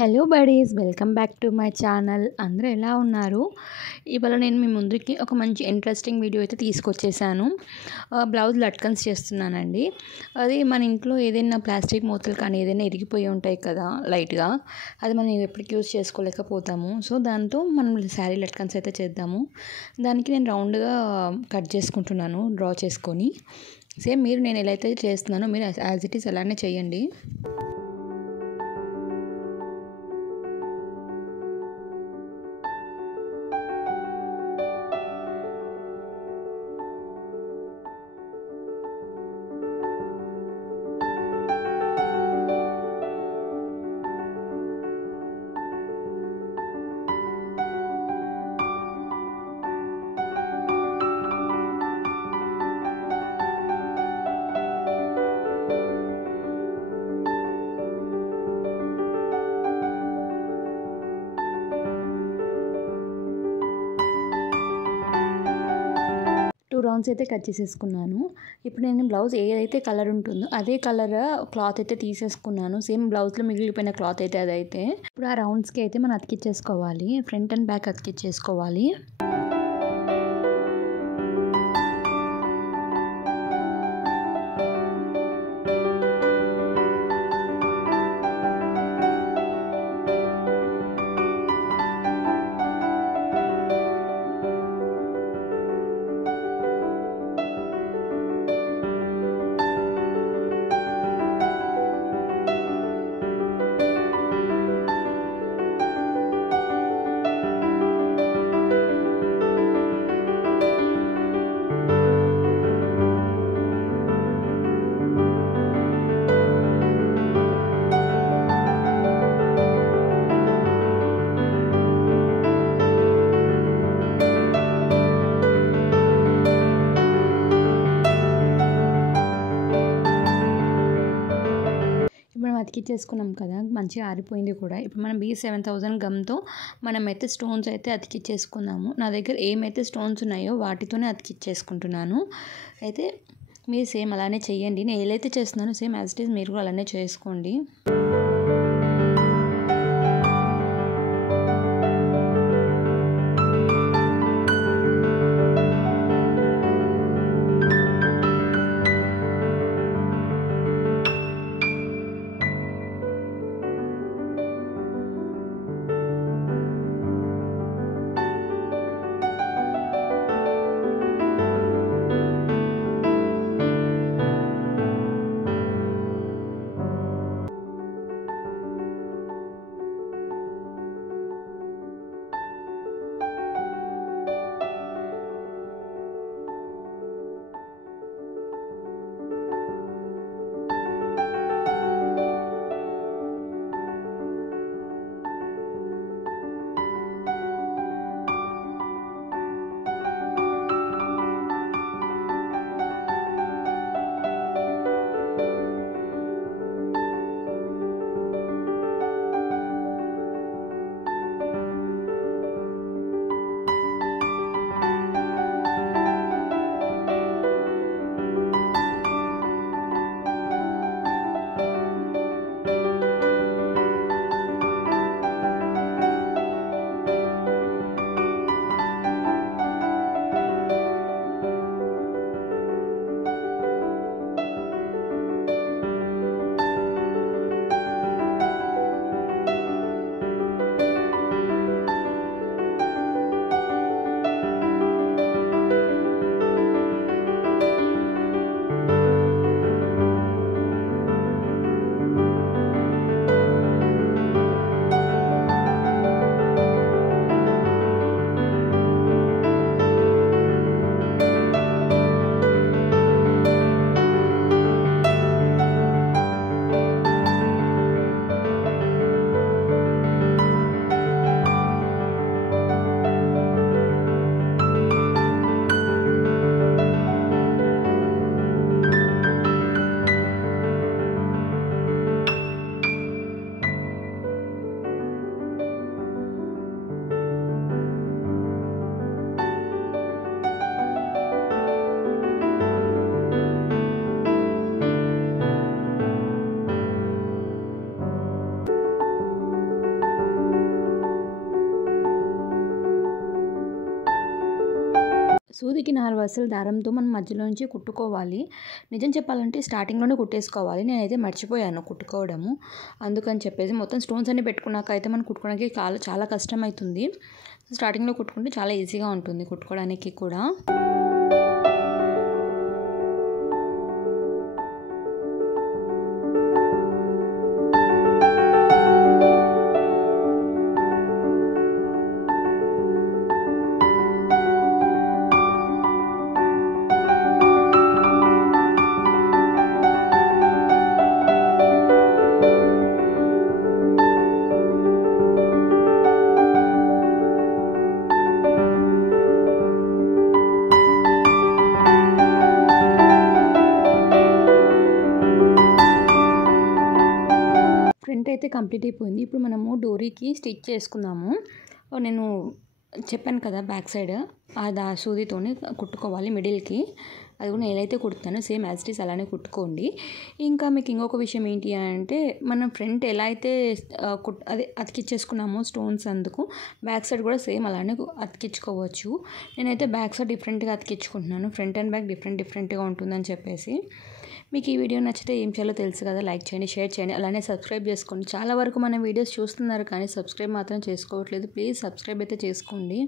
Hello buddies, welcome back to my channel. అందరూ ఎలా ఉన్నారు? ఇవాళ నేను మీ ముందుకి ఒక మంచి ఇంట్రెస్టింగ్ వీడియో అయితే తీసుకొచ్చేసాను. బ్లౌజ్ లట్కన్స్ చేస్తున్నానండి. అది మన ఇంట్లో ఏదైనా ప్లాస్టిక్ మూతలు కానీ ఏదైనా ఇరిగిపోయి ఉంటాయి కదా లైట్గా, అది మనం ఎప్పటికీ యూజ్ చేసుకోలేకపోతాము. సో దాంతో మనం శారీ లట్కన్స్ అయితే చేద్దాము. దానికి నేను రౌండ్గా కట్ చేసుకుంటున్నాను, డ్రా చేసుకొని. సేమ్ నేను ఎలా అయితే చేస్తున్నానో మీరు యాజ్ ఇట్ ఈస్ అలానే చేయండి. రౌండ్స్ అయితే కట్ చేసేసుకున్నాను. ఇప్పుడు నేను బ్లౌజ్ ఏదైతే కలర్ ఉంటుందో అదే కలర్ క్లాత్ అయితే తీసేసుకున్నాను. సేమ్ బ్లౌజ్లో మిగిలిపోయిన క్లాత్ అయితే అదైతే ఇప్పుడు ఆ రౌండ్స్కి అయితే మనం అతికిచ్చేసుకోవాలి. ఫ్రంట్ అండ్ బ్యాక్ అతికిచ్చేసుకోవాలి. మనం అతికిచ్చేసుకున్నాం కదా, మంచిగా ఆరిపోయింది కూడా. ఇప్పుడు మనం B7000 గమ్తో మనమైతే స్టోన్స్ అయితే అతికిచ్చేసుకున్నాము. నా దగ్గర ఏమైతే స్టోన్స్ ఉన్నాయో వాటితోనే అతికిచ్చేసుకుంటున్నాను. అయితే మీరు సేమ్ అలానే చేయండి. నేను ఏదైతే చేస్తున్నానో సేమ్ యాజ్ ఇట్ ఈస్ మీరు కూడా అలానే చేసుకోండి. సూదికి 4 వరుసల దారంతో మనం మధ్యలో నుంచి కుట్టుకోవాలి. నిజం చెప్పాలంటే స్టార్టింగ్‌లోనే కుట్టేసుకోవాలి. నేనైతే మర్చిపోయాను కుట్టుకోవడము. అందుకని చెప్పేసి మొత్తం స్టోన్స్ అన్నీ పెట్టుకున్నాక అయితే మనం కుట్టుకోవడానికి చాలా కష్టమవుతుంది. స్టార్టింగ్‌లో కుట్టుకుంటే చాలా ఈజీగా ఉంటుంది కుట్టుకోవడానికి కూడా. ఫ్రంట్ అయితే కంప్లీట్ అయిపోయింది. ఇప్పుడు మనము డోరీకి స్టిచ్ చేసుకుందాము. నేను చెప్పాను కదా బ్యాక్ సైడ్ సూదితోని కుట్టుకోవాలి మిడిల్‌కి. అది కూడా నేను ఎలా అయితే కుడతానో సేమ్ యాజ్ ఇట్ ఈస్ అలానే కుట్టుకోండి. ఇంకా మీకు ఇంకొక విషయం ఏంటి అంటే మనం ఫ్రంట్ ఎలా అయితే అతికిచ్చేసుకున్నామో స్టోన్స్ అందుకు బ్యాక్ సైడ్ కూడా సేమ్ అలానే అతికించుకోవచ్చు. నేనైతే బ్యాక్ సైడ్ డిఫరెంట్‌గా అతికించుకుంటున్నాను. ఫ్రంట్ అండ్ బ్యాక్ డిఫరెంట్‌గా ఉంటుందని చెప్పేసి. మీకు ఈ వీడియో నచ్చితే ఏం చేయాలో తెలుసు కదా, లైక్ చేయండి, షేర్ చేయండి, అలానే సబ్స్క్రైబ్ చేసుకోండి. చాలా వరకు మన వీడియోస్ చూస్తున్నారు కానీ సబ్స్క్రైబ్ మాత్రం చేసుకోవట్లేదు. ప్లీజ్ సబ్స్క్రైబ్ అయితే చేసుకోండి.